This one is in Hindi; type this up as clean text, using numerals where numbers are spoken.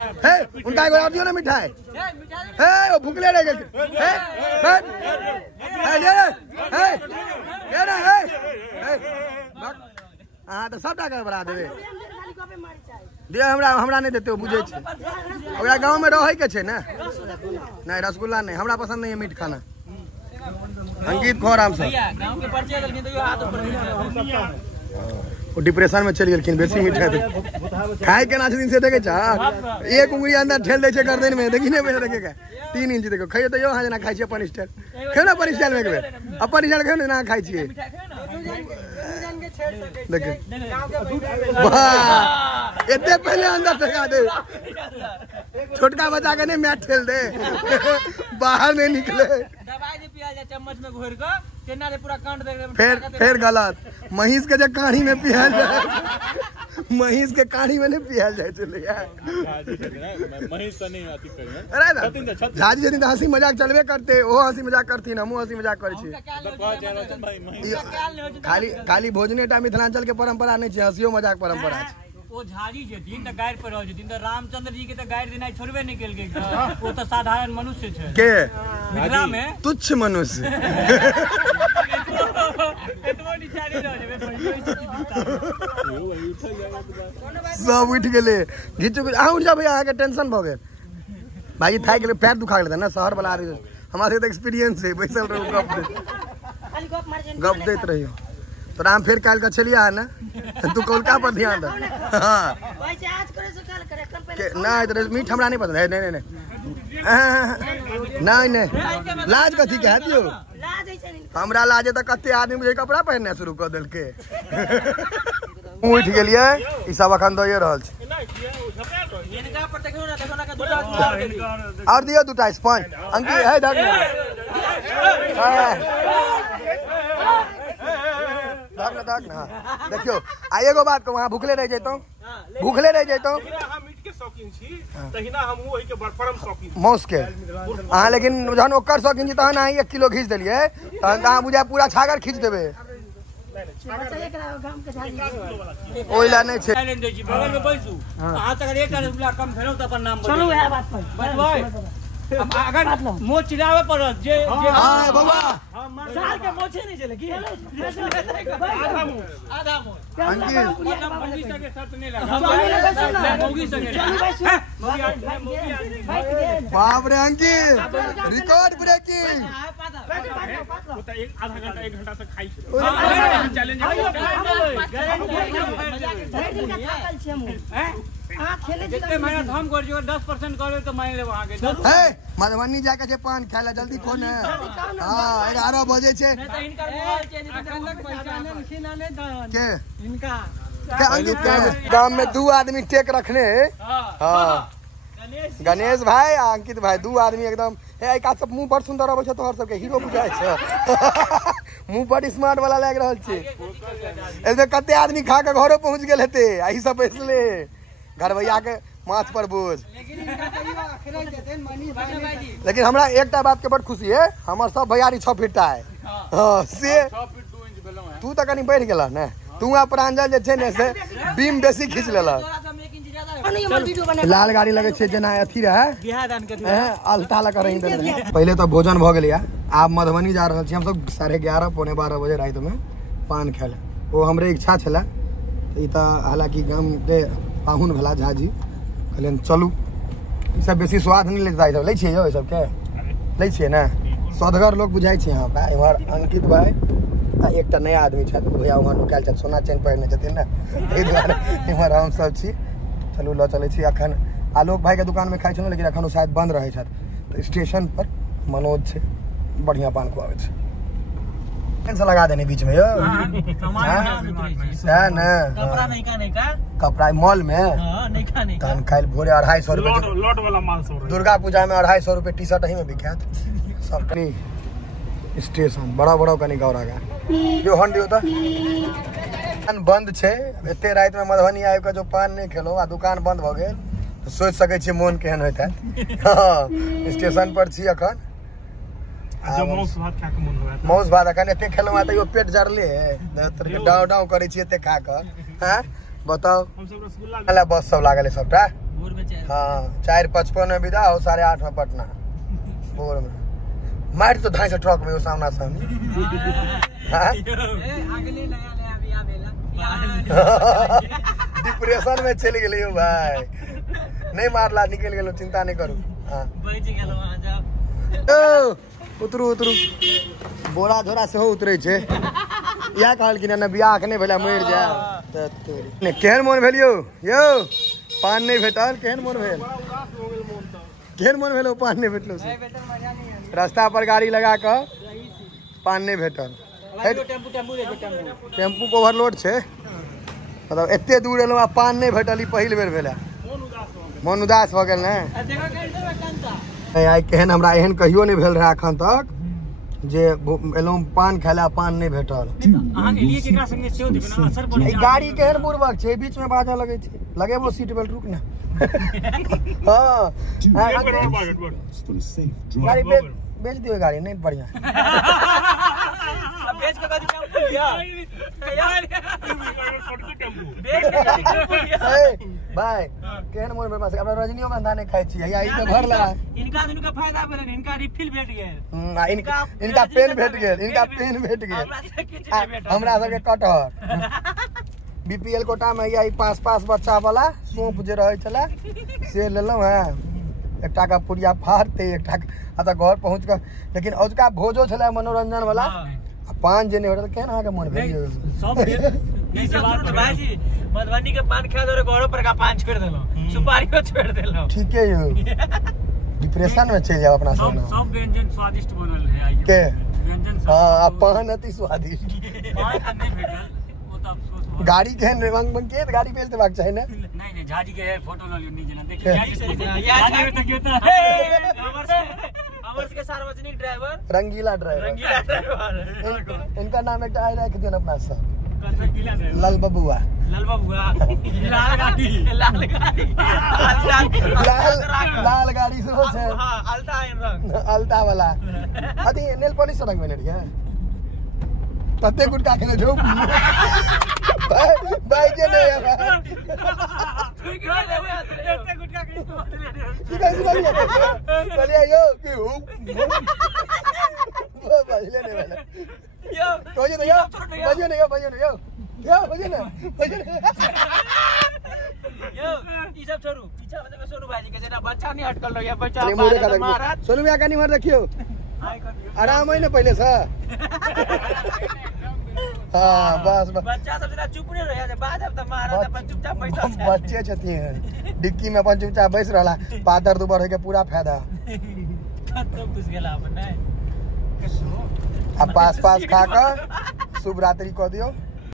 उनका एगो दियो ना मिठाई। वो भूखले रह गए। हाँ तो सब टाका बढ़ा देवे दे हमरा नहीं देते बुझे ओकरा गाँव में रहे के ना नहीं रसगुल्ला नहीं हमरा पसंद नहीं है मीठ खाना। अंकित खो आराम से वो डिप्रेशन में चल गए बेसी मीठा खाए के ना दिन से देखे एक उंगली अंदर ठेल दे गर्दन में देखी नहीं देखेगा 3 इंच देखो खाइए तो हाँ ना खाई अपन स्टाइल खेल अपन स्टाइल में अपन स्टाइल खेल ना खाई देखिए इतने पहले अंदर ठेका दे छोटका बच्चा के नहीं मैच ठेल दे बाहर नहीं निकले चम्मच में घोर के पूरा कांड दे फिर गलत महीस के जो काढ़ी में पियाल जाए महीस के काढ़ी में नहीं पियाल जाए चले झाजी जदि हंसी मजाक चलबे करते वो हंसी मजाक करती हमहूँ हंसी मजाक करे खाली भोजने टा मिथिलांचल के परंपरा नहीं हंसियो मजाक परंपरा वो झाड़ी जथिन त गाइड पर रहै जथिन त रामचंद्र जी के त गाइड देनाइ छोड़बे नहीं केल के वो त साधारण मनुष्य छै के मिथिला में तुच्छ मनुष्य एतबो निचारी रह जेबे सब उठ गेले घिचू उठ जा भैया आके टेंशन भ गेल भाई थाक गेले पैर दुखा गेल ना शहर वाला हमारे तो एक्सपीरियंस है बैसल रहो गप देत रहियो तो राम फिर काल का चलिया है ना तू कोलका पर ध्यान दे हाँ नहीं तो मीठ हमरा नहीं पसंद है नहीं लाज कथी कह दियो हमरा लाजे तो कते आदमी मुझे कपड़ा पहनने शुरू कर दिल के उठ गेलिए ई सब अखन दइए रहल छै और दियो दूटा स्पंज अंकी है धक ना देखियो आ एगो बात कहूँ वहाँ भूखले रह जैतौ मौस के अहाँ लेकिन जहन ओकर शौकीन छी तहन अहाँ 1 किलो घीच देलिए तहन अहाँ बुझा पूरा छागर खींच देबे ओइला नहीं छै बगल में बैसू अहाँ तक एकटा रसगुल्ला कम भेलौ त अपन नाम चलू वएह बात पर बतबै अगर मो चिल्लावे पड़त जे हां बौआ साल के मोछे नहीं चले की आधा मो अंकित मौगी संगे शर्त नहीं लगा मौगी संगे बाप रे अंकित रिकॉर्ड ब्रेकिंग वो तो आधा घंटा 1 घंटा से खाई चैलेंज जितने मेहनत हम कर जो 10% करे तो मान ले वहां के मधुबनी जाके जे पान खाए ला जल्दी खो ने हां 11 बजे छे नहीं तो इनका मोबाइल के पहचाने मशीन आने के इनका क्या अंकित के गांव में 2 आदमी टेक रखने हां गणेश भाई अंकित भाई 2 आदमी एकदम ए का सब मुंह बड़ सुंदर आबै छै तोहर सब के हीरो बुझाय छै मुंह बड़ स्मार्ट वाला लाग रहल छै एमे कते आदमी खा के घरो पहुंच गेल हेते एही सब बैसले घरवैया के माथ पर बोझ लेकिन हमरा एकटा बात के बड़ खुशी है हमर सब भैयारी 6 फीट है से 6 फीट 2 इंच भेलौ तू त कनी बढ़ गेला ने तू प्रांजल जे छै ने से बीम बेसी खींच लेला लाल गाड़ी लगे छे जना अथी रहे बिहार दान के अल्टा लगा रही पहले तो भोजन भ गेलिया आब मधुबनी जा रहल छी हम सब 11:30 पौने 12 बजे रात में पान खाए वो हमरे इच्छा छला ई त हालांकि गाम के पाहुन भला झाजी कहलियन चलू ई सब बेसी स्वाद नहीं लेता इधर ले छिए यो सब के ले छिए ना सदगर लोग बुझाई छै हां भाई इमहर अंकित भाई आ एकटा नया आदमी छै भैया उमहर नुकाल छै सोना चेन पहिरने छथिन ना एहि दुआरे इमहर हम सब छी चलू ल चले छी अखन आलोक भाई के दुकान में खाई छन लेकिन अखन शायद बंद रहे छथि तो स्टेशन पर मनोज छै बढ़िया पान खुआवे छै से लगा देने बीच में यो ना कपड़ा नहीं का कपड़ा मॉल में नहीं का खाइल भोरे 250 रुपए लॉट वाला माल सब दुर्गा पूजा में 250 रुपए टी शर्ट ही में बिकात सब कनी स्टेशन बड़ा बड़ा कनी गौरा गा यो हन दियो त बंद छे एते रात में मधुबनी आबि के जो पान नहीं खेलो आ दुकान बंद भ गेल तो सोच सके छी मोन केहन होता स्टेशन पर छी अखन मौस भात अखन एते खेलो आ त पेट जरले डाव डाव करे छी एते खा के हां बताओ हम सब रसगुल्ला बस सब लागल है सबटा भोर में हाँ 4:55 में विदा हो 8:30 में पटना भोर में मार तो धाई से ट्रक में वो सामना सामने डिप्रेशन में चल गए भाई नहीं मारला निकल गए चिंता नहीं करू हाँ उतरू उतरू बोरा झोरा से हो उतरे छे या कहल कि ना बियाह के नहीं भेला मर जा केहन मोन भेल यो पान नहीं भेटल केहन मोन भेल पान नहीं भेटलो रास्ता पर गाड़ी लगा कर पान नहीं भेटल टेम्पू को ओवरलोड छे मतलब एते दूर एलो पान नहीं भेटल पहिल बेर भेला मन उदास भ गेल ने आई केहन हमरा एहन कहियो नहीं भेल रहा अखन तक जे एलो पान खाला पान नहीं भेटल गाड़ी केहन बुरबक छे बीच में बाजा लगे छे लगेबो सीट बेल्ट रुक ना हां गाड़ी बेच दियो गाड़ी नहीं बढ़िया बेच के कदी टेम्पू लिया यार बेच के भाई केहन मोर में पास अब रजनीगंधा ने खाई छी या ई तो भरला इनका दुनु का फायदा भेलन इनका रिफिल भेट गेल इनका पेन भेट गेल हमरा सब के कटहर बीपीएल कोटा में या पास बच्चा वाला सोप जे रहे छला से लेलौ है एकटा का पुड़िया फाड़ते एकटा अत घर पहुंच कर लेकिन औजका भोजो छला मनोरंजन वाला पान जे नहीं होता केहन आके मन भेल सब नहीं से बात भाईजी मधुबनी के पान खा दो घरों पर का पान छोड़ देलो सुपारी को छोड़ देलो ठीक है यो डिप्रेशन में चल जाओ अपना सब व्यंजन स्वादिष्ट बनल है के व्यंजन हां पान अति स्वादिष्ट पान नहीं भेटल वो तो अफसोस गाड़ी केहन रंग के गाड़ी बेच देबाक चाहि ना नहीं झाजी के फोटो ल लियो नहीं जना देखिए झाजी से यार तो हमर के सार्वजनिक ड्राइवर रंगीला ड्राइवर इनका नाम एक आई रख दियो अपना सब लाल बबुआ लाल गाड़ी से हो छे अल्टा वाला अथी नेल पॉलिश रंग में नहीं है तते गुटका खेले जो भाई जे नहीं है तते गुटका खेले चलिए यो की हूं भाई लेने वाला यो बजे नहीं यो ई सब छोड़ू पीछा में सोनू भाई के जेना बच्चा नहीं हटकल रहिया बच्चा महाराज सोनू भैया का नहीं मार रखियो आराम है ना पहले से हां बस बच्चा सब जरा चुप नहीं रहिया बाद अब त महाराज अपन चुपचाप पैसा बच्चे छथिन डिक्की में अपन चुपचाप बैस रहला पादर दुबर होके पूरा फायदा खत्म घुस गेला अपन नहीं अब पास खा कर शुभ रात्रि कह दियो।